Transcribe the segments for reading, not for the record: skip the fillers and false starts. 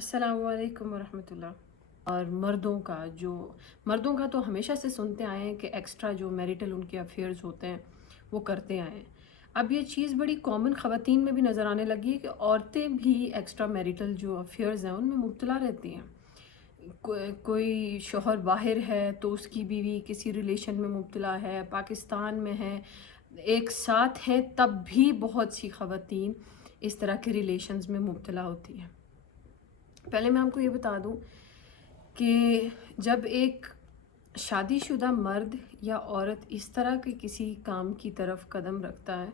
السلام علیکم ورحمۃ اللہ۔ اور مردوں کا تو ہمیشہ سے سنتے آئے ہیں کہ ایکسٹرا جو میریٹل ان کے افیئرز ہوتے ہیں وہ کرتے آئے ہیں۔ اب یہ چیز بڑی کامن خواتین میں بھی نظر آنے لگی ہے کہ عورتیں بھی ایکسٹرا میریٹل جو افیئرز ہیں ان میں مبتلا رہتی ہیں۔ کوئی شوہر باہر ہے تو اس کی بیوی کسی ریلیشن میں مبتلا ہے، پاکستان میں ہے، ایک ساتھ ہیں، تب بھی بہت سی خواتین اس طرح کے ریلیشنز میں مبتلا ہوتی ہیں۔ پہلے میں آپ کو یہ بتا دوں کہ جب ایک شادی شدہ مرد یا عورت اس طرح کے کسی کام کی طرف قدم رکھتا ہے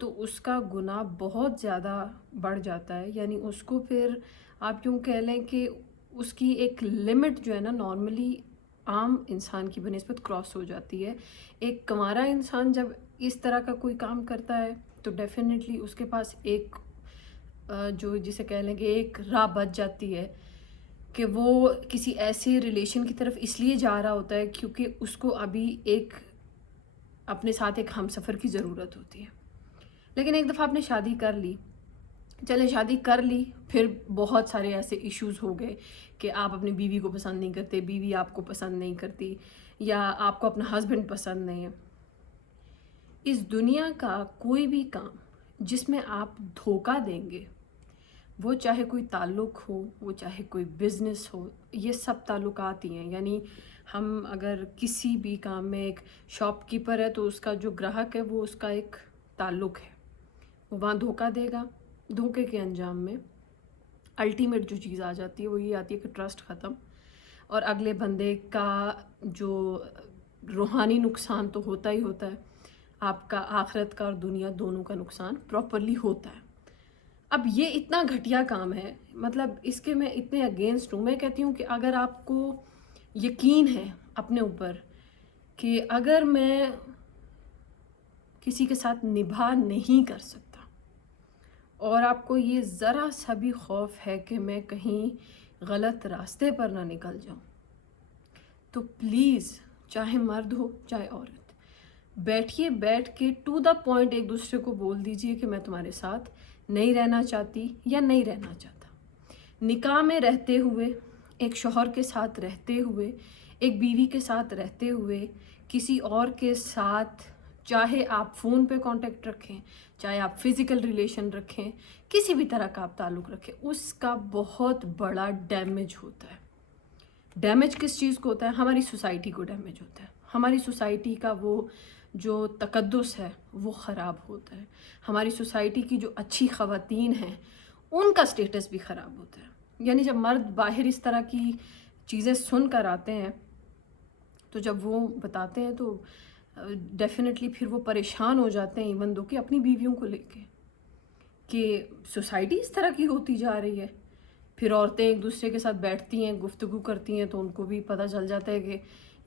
تو اس کا گناہ بہت زیادہ بڑھ جاتا ہے، یعنی اس کو پھر آپ یوں کہہ لیں کہ اس کی ایک لمٹ جو ہے نا نارملی عام انسان کی بنسبت کراس ہو جاتی ہے۔ ایک کنوارا انسان جب اس طرح کا کوئی کام کرتا ہے تو ڈیفینیٹلی اس کے پاس ایک جو جسے کہہ لیں کہ ایک راہ بچ جاتی ہے کہ وہ کسی ایسے ریلیشن کی طرف اس لیے جا رہا ہوتا ہے کیونکہ اس کو ابھی اپنے ساتھ ایک ہم سفر کی ضرورت ہوتی ہے۔ لیکن ایک دفعہ آپ نے شادی کر لی، شادی کر لی، پھر بہت سارے ایسے ایشوز ہو گئے کہ آپ اپنی بیوی کو پسند نہیں کرتے، بیوی آپ کو پسند نہیں کرتی، یا آپ کو اپنا ہسبینڈ پسند نہیں ہے۔ اس دنیا کا کوئی بھی کام جس میں آپ دھوکہ دیں گے، وہ چاہے کوئی تعلق ہو، وہ چاہے کوئی بزنس ہو، یہ سب تعلقات ہی ہیں۔ یعنی ہم اگر کسی بھی کام میں، ایک شاپ کیپر ہے تو اس کا جو گراہک ہے وہ اس کا ایک تعلق ہے، وہ وہاں دھوکہ دے گا، دھوکے کے انجام میں الٹیمیٹ جو چیز آ جاتی ہے وہ یہ آتی ہے کہ ٹرسٹ ختم، اور اگلے بندے کا جو روحانی نقصان تو ہوتا ہی ہوتا ہے، آپ کا آخرت کا اور دنیا دونوں کا نقصان پراپرلی ہوتا ہے۔ اب یہ اتنا گھٹیا کام ہے، مطلب اس کے میں اتنے اگینسٹ ہوں۔ میں کہتی ہوں کہ اگر آپ کو یقین ہے اپنے اوپر کہ اگر میں کسی کے ساتھ نبھا نہیں کر سکتا، اور آپ کو یہ ذرا سا بھی خوف ہے کہ میں کہیں غلط راستے پر نہ نکل جاؤں، تو پلیز چاہے مرد ہو چاہے عورت، بیٹھ کے ٹو دا پوائنٹ ایک دوسرے کو بول دیجئے کہ میں تمہارے ساتھ نہیں رہنا چاہتی یا نہیں رہنا چاہتا۔ نکاح میں رہتے ہوئے، ایک شوہر کے ساتھ رہتے ہوئے، ایک بیوی کے ساتھ رہتے ہوئے، کسی اور کے ساتھ چاہے آپ فون پہ کانٹیکٹ رکھیں، چاہے آپ فزیکل ریلیشن رکھیں، کسی بھی طرح کا آپ تعلق رکھیں، اس کا بہت بڑا ڈیمیج ہوتا ہے۔ ڈیمیج کس چیز کو ہوتا ہے؟ ہماری سوسائٹی کو ڈیمیج ہوتا ہے، ہماری سوسائٹی کا وہ جو تقدس ہے وہ خراب ہوتا ہے، ہماری سوسائٹی کی جو اچھی خواتین ہیں ان کا سٹیٹس بھی خراب ہوتا ہے۔ یعنی جب مرد باہر اس طرح کی چیزیں سن کر آتے ہیں تو جب وہ بتاتے ہیں تو ڈیفینیٹلی پھر وہ پریشان ہو جاتے ہیں، ایون دو کہ اپنی بیویوں کو لے کے، کہ سوسائٹی اس طرح کی ہوتی جا رہی ہے۔ پھر عورتیں ایک دوسرے کے ساتھ بیٹھتی ہیں، گفتگو کرتی ہیں تو ان کو بھی پتہ چل جاتا ہے کہ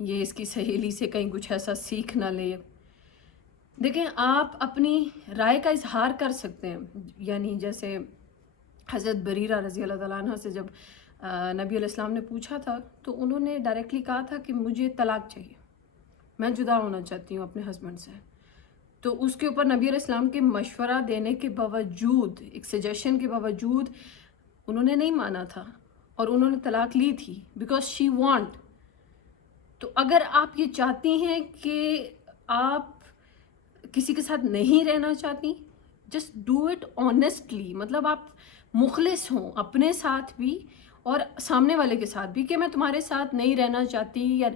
یہ اس کی سہیلی سے کہیں کچھ ایسا سیکھ نہ لے۔ دیکھیں، آپ اپنی رائے کا اظہار کر سکتے ہیں، یعنی جیسے حضرت بریرہ رضی اللہ تعالیٰ عنہ سے جب نبی علیہ السلام نے پوچھا تھا تو انہوں نے ڈائریکٹلی کہا تھا کہ مجھے طلاق چاہیے، میں جدا ہونا چاہتی ہوں اپنے ہسبینڈ سے۔ تو اس کے اوپر نبی علیہ السلام کے مشورہ دینے کے باوجود، ایک سجیشن کے باوجود، انہوں نے نہیں مانا تھا اور انہوں نے طلاق لی تھی، بیکاز شی وانٹ۔ تو اگر آپ یہ چاہتی ہیں کہ آپ کسی کے ساتھ نہیں رہنا چاہتی، جسٹ ڈو اٹ آنیسٹلی، مطلب آپ مخلص ہوں اپنے ساتھ بھی اور سامنے والے کے ساتھ بھی کہ میں تمہارے ساتھ نہیں رہنا چاہتی۔ یا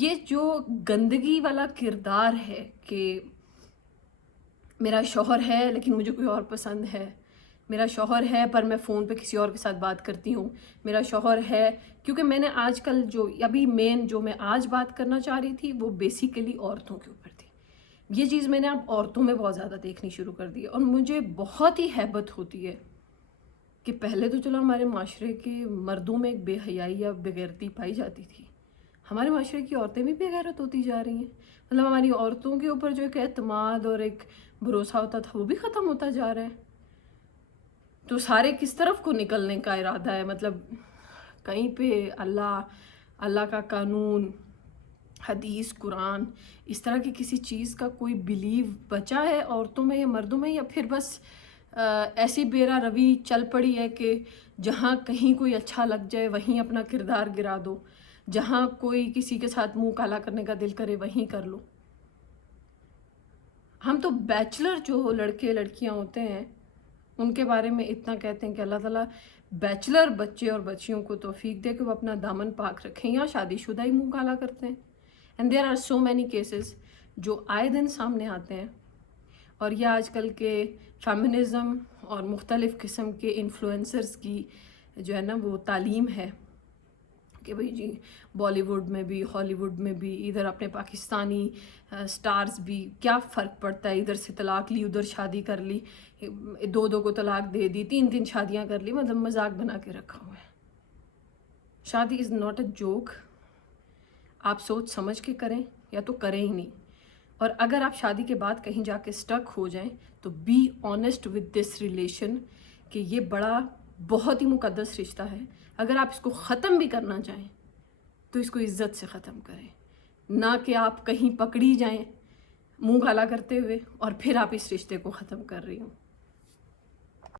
یہ جو گندگی والا کردار ہے کہ میرا شوہر ہے لیکن مجھے کوئی اور پسند ہے، میرا شوہر ہے پر میں فون پہ کسی اور کے ساتھ بات کرتی ہوں، میرا شوہر ہے، کیونکہ میں نے آج کل جو ابھی مین جو میں آج بات کرنا چاہ رہی تھی وہ بیسیکلی عورتوں کے اوپر تھی۔ یہ چیز میں نے اب عورتوں میں بہت زیادہ دیکھنی شروع کر دی ہے، اور مجھے بہت ہی ہیبت ہوتی ہے کہ پہلے تو چلو ہمارے معاشرے کے مردوں میں ایک بے حیائی یا بےغیرتی پائی جاتی تھی، ہمارے معاشرے کی عورتیں بھی بے غیرت ہوتی جا رہی ہیں۔ مطلب ہماری عورتوں کے اوپر جو ایک اعتماد اور ایک بھروسہ ہوتا تھا وہ بھی ختم ہوتا جا رہا ہے۔ تو سارے کس طرف کو نکلنے کا ارادہ ہے؟ مطلب کہیں پہ اللہ کا قانون، حدیث، قرآن، اس طرح کی کسی چیز کا کوئی بلیو بچا ہے عورتوں میں یا مردوں میں، یا پھر بس ایسی بیرا روی چل پڑی ہے کہ جہاں کہیں کوئی اچھا لگ جائے وہیں اپنا کردار گرا دو، جہاں کوئی کسی کے ساتھ منہ کالا کرنے کا دل کرے وہیں کر لو۔ ہم تو بیچلر جو لڑکے لڑکیاں ہوتے ہیں ان کے بارے میں اتنا کہتے ہیں کہ اللہ تعالیٰ بیچلر بچے اور بچیوں کو توفیق دے کہ وہ اپنا دامن پاک رکھیں، یا شادی شدہ ہی منہ کالا کرتے ہیں۔ And there are so many cases جو آئے دن سامنے آتے ہیں، اور یہ آج کل کے فیمنزم اور مختلف قسم کے انفلوئنسرز کی جو ہے نا وہ تعلیم ہے کہ بھئی جی بالی ووڈ میں بھی ہالی ووڈ میں بھی ادھر اپنے پاکستانی سٹارز بھی کیا فرق پڑتا ہے، ادھر سے طلاق لی ادھر شادی کر لی، دو دو کو طلاق دے دی، تین تین شادیاں کر لی، مطلب مذاق بنا کے رکھا ہوا ہے۔ شادی از ناٹ اے جوک، آپ سوچ سمجھ کے کریں یا تو کریں ہی نہیں۔ اور اگر آپ شادی کے بعد کہیں جا کے سٹک ہو جائیں تو be honest with this relation کہ یہ بڑا بہت ہی مقدس رشتہ ہے، اگر آپ اس کو ختم بھی کرنا چاہیں تو اس کو عزت سے ختم کریں، نہ کہ آپ کہیں پکڑی جائیں منہ کالا کرتے ہوئے اور پھر آپ اس رشتے کو ختم کر رہی ہوں۔